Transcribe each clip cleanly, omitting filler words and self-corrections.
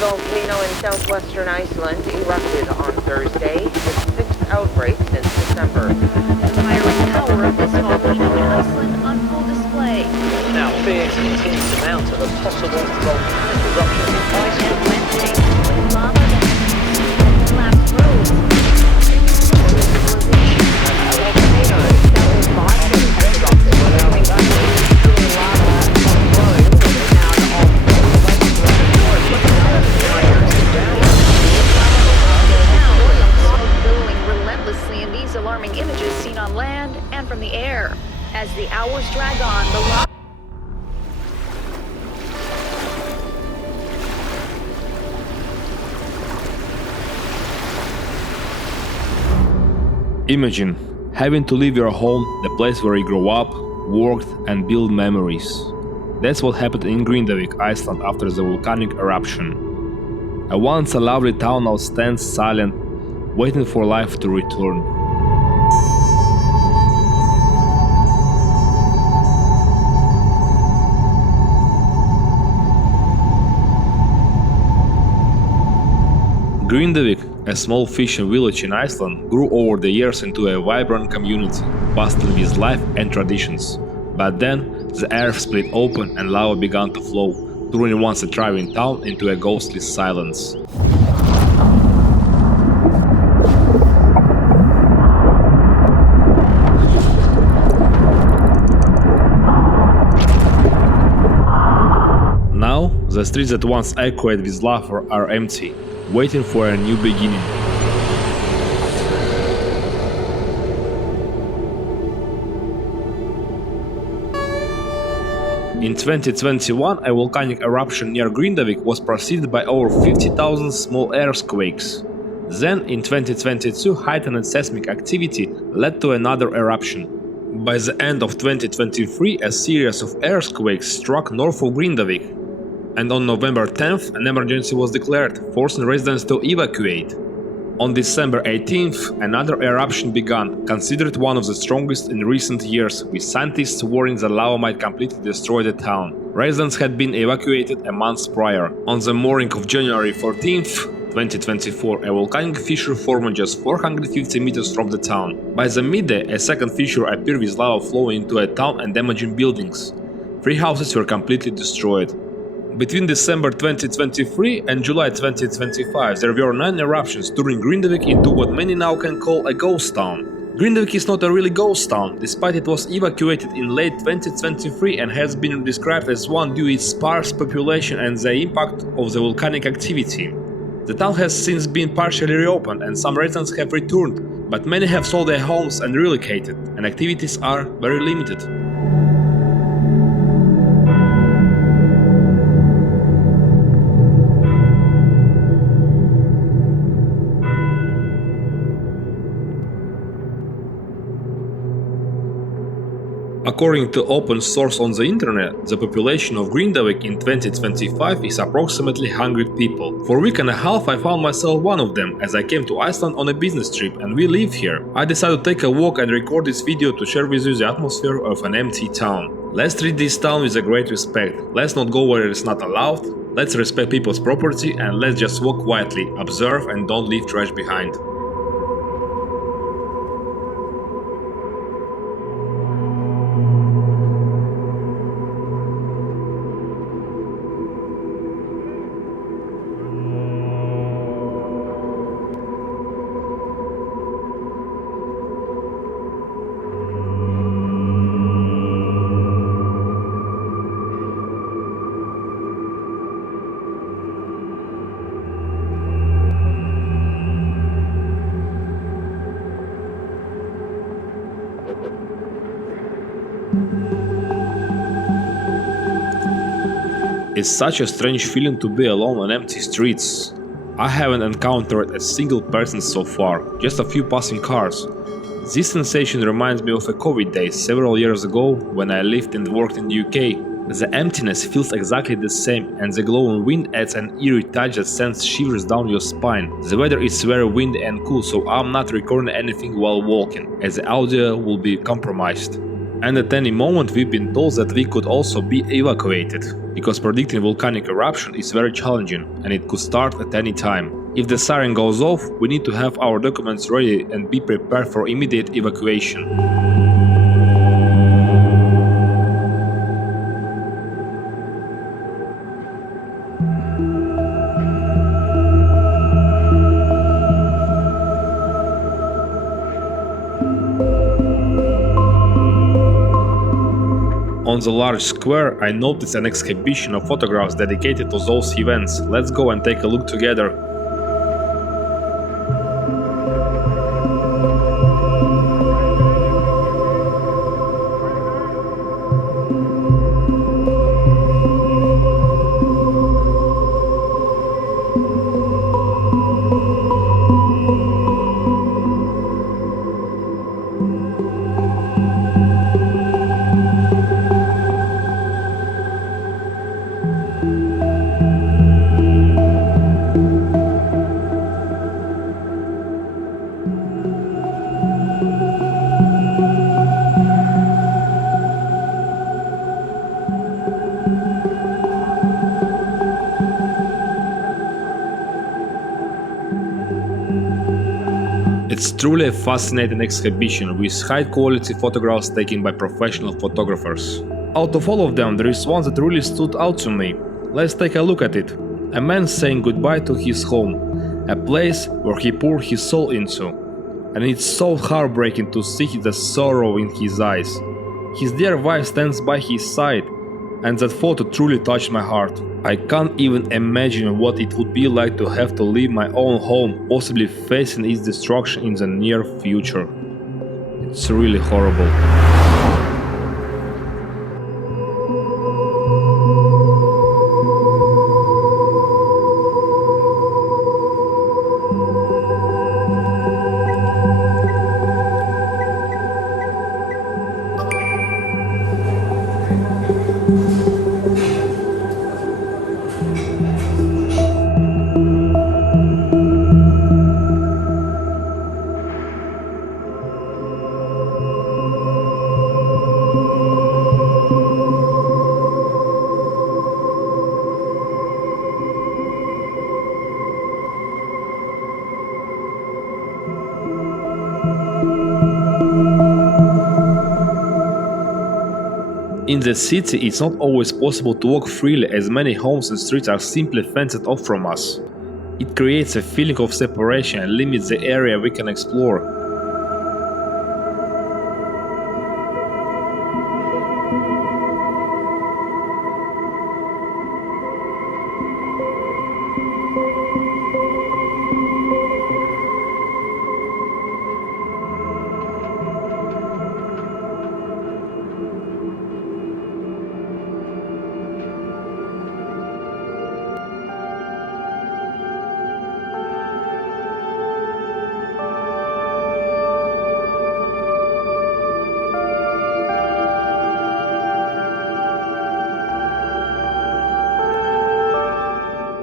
volcano in southwestern Iceland erupted on Thursday, its sixth outbreak since December. The fiery power of this volcano in Iceland on full display. Now fears continues to mount of a possible volcanic eruption in Iceland. And Wednesday, with lava that collapsed roads. A volcano that was violent has erupted, allowing fuel lava overflowing from the town of Billowing relentlessly in these alarming images seen on land and from the air. As the hours drag on, the lava Imagine having to leave your home, the place where you grew up, worked, and built memories. That's what happened in Grindavik, Iceland after the volcanic eruption. A once a lovely town now stands silent, waiting for life to return. Grindavik, a small fishing village in Iceland, grew over the years into a vibrant community, bustling with life and traditions. But then, the earth split open and lava began to flow, turning once a thriving town into a ghostly silence. Now, the streets that once echoed with laughter are empty, waiting for a new beginning. In 2021, a volcanic eruption near Grindavik was preceded by over 50,000 small earthquakes. Then, in 2022, heightened seismic activity led to another eruption. By the end of 2023, a series of earthquakes struck north of Grindavik. And on November 10th, an emergency was declared, forcing residents to evacuate. On December 18th, another eruption began, considered one of the strongest in recent years, with scientists worrying the lava might completely destroy the town. Residents had been evacuated a month prior. On the morning of January 14th, 2024, a volcanic fissure formed just 450 meters from the town. By the midday, a second fissure appeared with lava flowing into a town and damaging buildings. 3 houses were completely destroyed. Between December 2023 and July 2025, there were 9 eruptions, turning Grindavik into what many now can call a ghost town. Grindavik is not a really ghost town, despite it was evacuated in late 2023 and has been described as one due to its sparse population and the impact of the volcanic activity. The town has since been partially reopened and some residents have returned, but many have sold their homes and relocated, and activities are very limited. According to open source on the internet, the population of Grindavik in 2025 is approximately 100 people. For a week and a half I found myself one of them, as I came to Iceland on a business trip and we live here. I decided to take a walk and record this video to share with you the atmosphere of an empty town. Let's treat this town with a great respect. Let's not go where it's not allowed, let's respect people's property and let's just walk quietly, observe and don't leave trash behind. It's such a strange feeling to be alone on empty streets. I haven't encountered a single person so far, just a few passing cars. This sensation reminds me of a COVID days several years ago when I lived and worked in the UK. The emptiness feels exactly the same, and the glowing wind adds an eerie touch that sends shivers down your spine. The weather is very windy and cool, so I'm not recording anything while walking, as the audio will be compromised. And at any moment we've been told that we could also be evacuated. because predicting volcanic eruption is very challenging and it could start at any time. If the siren goes off, we need to have our documents ready and be prepared for immediate evacuation. On the large square, I noticed an exhibition of photographs dedicated to those events. Let's go and take a look together. It's truly a fascinating exhibition with high-quality photographs taken by professional photographers. Out of all of them, there is one that really stood out to me. Let's take a look at it. A man saying goodbye to his home, a place where he poured his soul into. And it's so heartbreaking to see the sorrow in his eyes. His dear wife stands by his side, and that photo truly touched my heart. I can't even imagine what it would be like to have to leave my own home, possibly facing its destruction in the near future. It's really horrible. In the city, it's not always possible to walk freely as many homes and streets are simply fenced off from us. It creates a feeling of separation and limits the area we can explore.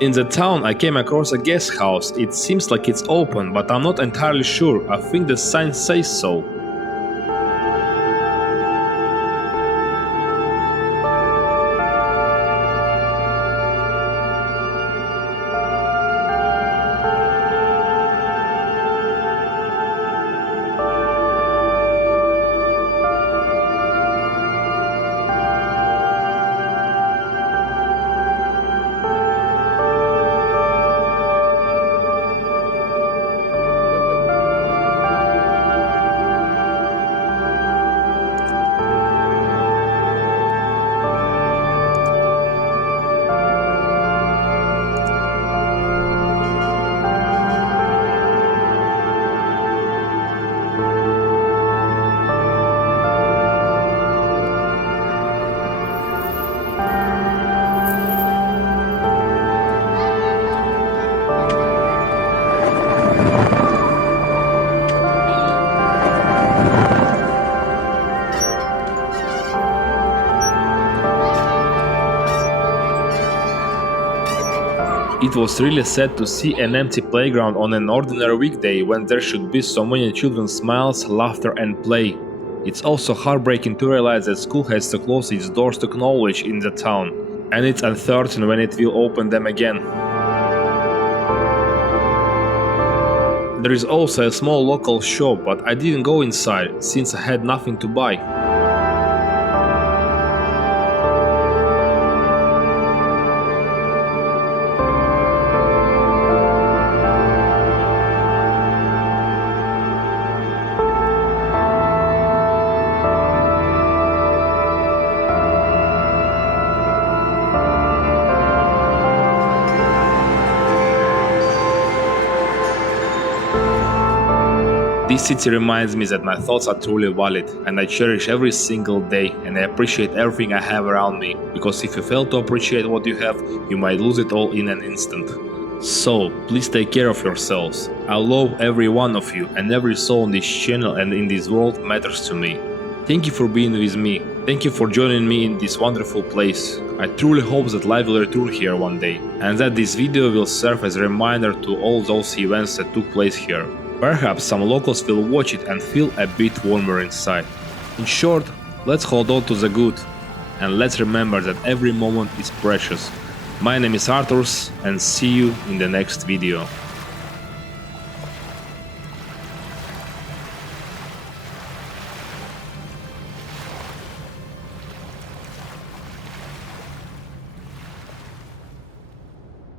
In the town, I came across a guest house. It seems like it's open, but I'm not entirely sure. I think the sign says so. It was really sad to see an empty playground on an ordinary weekday when there should be so many children's smiles, laughter and play. It's also heartbreaking to realize that school has to close its doors to knowledge in the town. and it's uncertain when it will open them again. There is also a small local shop, but I didn't go inside since I had nothing to buy. This city reminds me that my thoughts are truly valid, and I cherish every single day, and I appreciate everything I have around me, because if you fail to appreciate what you have, you might lose it all in an instant. So, please take care of yourselves. I love every one of you, and every soul on this channel and in this world matters to me. Thank you for being with me. Thank you for joining me in this wonderful place. I truly hope that life will return here one day, and that this video will serve as a reminder to all those events that took place here. Perhaps some locals will watch it and feel a bit warmer inside. In short, let's hold on to the good, and let's remember that every moment is precious. My name is Arthurs, and see you in the next video.